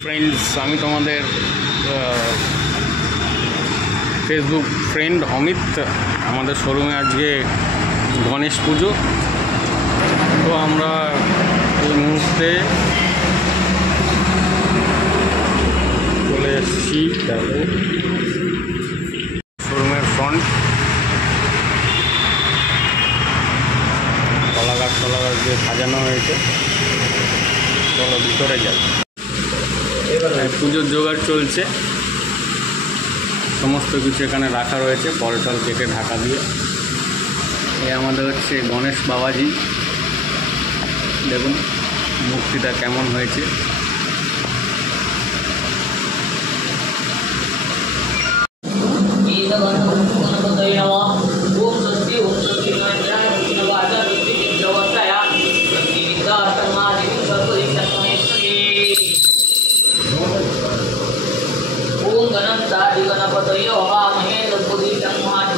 Friends, আমি তোমাদের Facebook friend Amit. আমাদের শোরুমে আজকে গণেশ পুজো, তো আমরা এই মুহূর্তে চলে এসেছি শোরুমের ফ্রন্ট। কলা গাছ দিয়ে সাজানো হয়েছে। চলো ভিতরে যাই। পুজোর জোগাড় চলছে, সমস্ত কিছু এখানে রাখা রয়েছে ফল টল কেটে ঢাকা দিয়ে। এ আমাদের হচ্ছে গণেশ বাবাজি। দেখুন মূর্তিটা কেমন হয়েছে। गणपतये हवामहे तद्बुद्धिं महान्